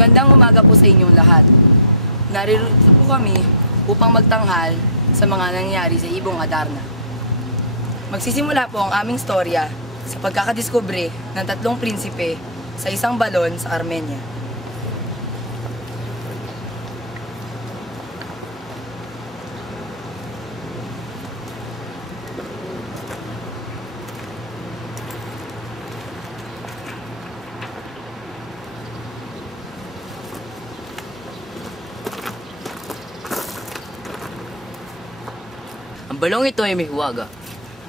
Magandang umaga po sa inyong lahat. Naririto po kami upang magtanghal sa mga nangyari sa Ibong Adarna. Magsisimula po ang aming storya sa pagkakadiskubre ng 3 prinsipe sa isang balon sa Armenia. Ang balong ito ay may huwaga.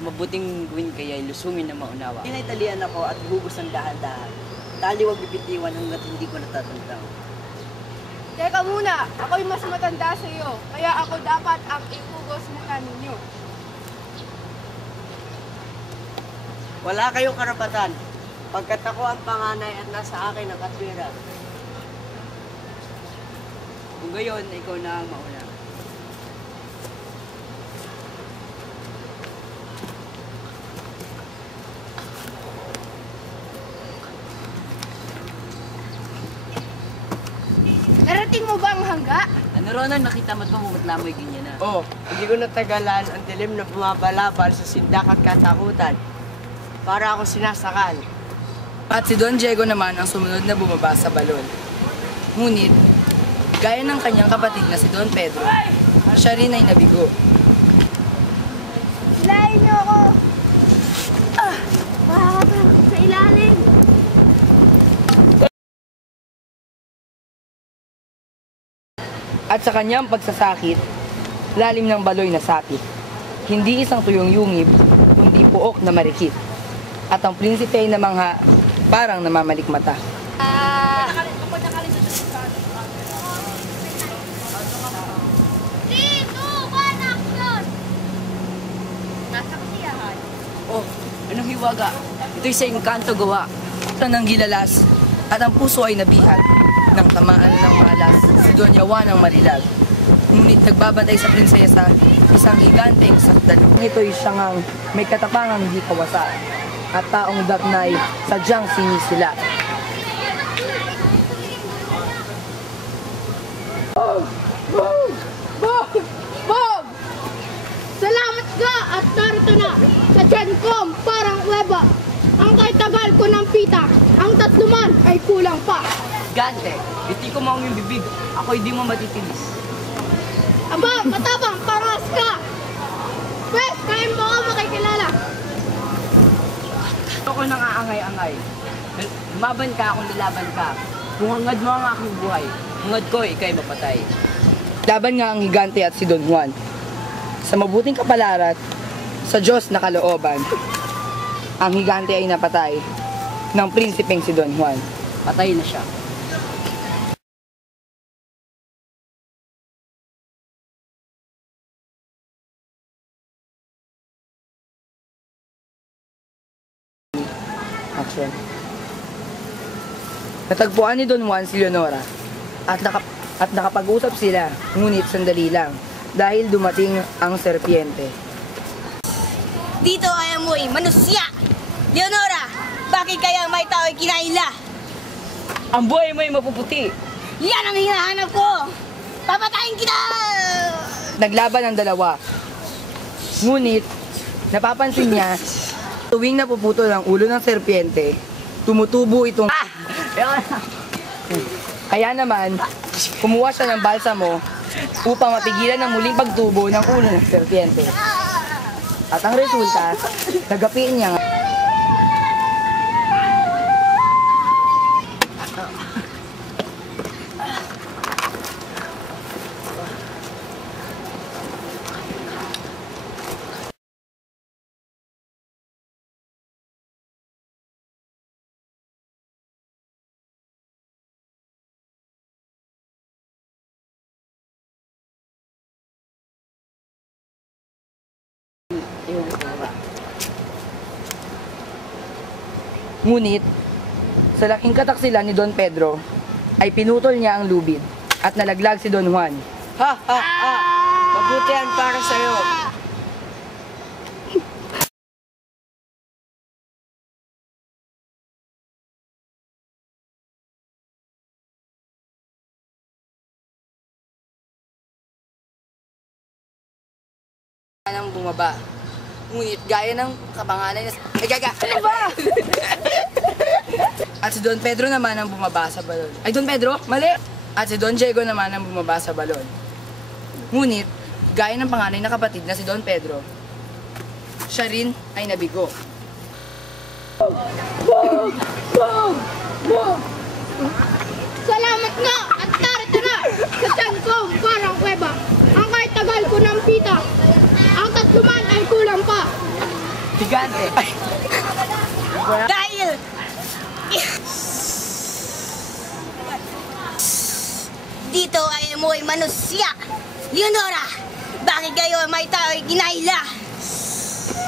Mabuting gawin kaya ay lusungin na maunawa. Inaitalian ako at hugos ng dahan-dahan. Tali wag bibitiwan hanggat hindi ko natatandang. Teka muna, ako'y mas matanda sa iyo, kaya ako dapat ang ihugos muna ninyo. Wala kayong karapatan, pagkat ako ang panganay at nasa akin ang katwira. Kung gayon, ikaw na ang mauna. Narating mo ba ang hangga? Ano Ronan, nakita mo't mamumutlamoy ganyan na. Oh, hindi ko natagalan ang dilim na bumabalabal sa sindak at katakutan. Para ako sinasakal. At si Don Diego naman ang sumunod na bumaba sa balon. Ngunit, gaya ng kanyang kapatid na si Don Pedro, siya rin ay nabigo. Silahin niyo ako! Makakatakot sa ilalim! At sa kanyang pagsasakit, lalim ng baloy na sakit. Hindi isang tuyong yungib, kundi puok na marikit. At ang prinsipe ay namangha, parang namamalikmata. Oh, anong hiwaga? Ito'y sa engkanto gawa. Ito nang gilalas, at ang puso ay nabihag. Nang tamaan ng malas, si Doña Juana ang marilag. Ngunit nagbabantay sa prinsesa, isang higanteng sakdalo. Ito'y siyang may katapangang hindi kawasan, at taong daknay sadyang sinisila. Bob! Salamat ka at narito na sa tiyan ko parang weba. Ang kay tagal ko ng pita, ang 3 man ay kulang pa. Gante, hindi ko maong yung bibig. Ako hindi mo matitilis. Aba, matabang, paras ka! Pwes, kaya mo ako makikilala. Ako nang aangay-angay. Lumaban ka kung lalaban ka. Kung hangad mo ang aking buhay, hangad ko, ikay mapatay. Laban nga ang higante at si Don Juan. Sa mabuting kapalarat, sa Diyos na kalooban, ang higante ay napatay ng prinsipeng si Don Juan. Patay na siya. Action. Natagpuan ni Don Juan si Leonora at nakapag-usap sila, ngunit sandali lang dahil dumating ang serpiente. Dito ay amoy manusya! Leonora, bakit kaya may tao ay kinaila? Ang buhay mo ay mapuputi. Yan ang hinahanap ko! Papatayin kita! Naglaban ang dalawa. Ngunit, napapansin niya, tuwing napuputol ang ulo ng serpiente, tumutubo itong... Kaya naman, kumuha siya ng balsamo upang mapigilan ang muling pagtubo ng ulo ng serpiente. At ang resulta, nagapiin niya nga. Ngunit, sa laking kataksilan ni Don Pedro, ay pinutol niya ang lubid at nalaglag si Don Juan. Ha ha ha! Mabuti yan para sa'yo. nang bumaba. Ngunit gaya ng kapangalan niya... Ay, gaga! Ano ba? At si Don Pedro naman ang bumaba sa balon. Ay, Don Pedro? Mali! At si Don Diego naman ang bumaba sa balon. Ngunit, gaya ng panganay na kapatid na si Don Pedro, siya rin ay nabigo. Salamat nga at narito na sa tiyan ko parang kuweba. Ang kahit tagal ko ng pita, ang tatluman ay kulang pa. Gigante! Ay! Dahil... Dito ay amoy manusya. Leonora, bakit kayo may tao'y ginahila?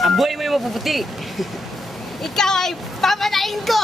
Ang buhay mo yung mapuputi. Ikaw ay papatayin ko!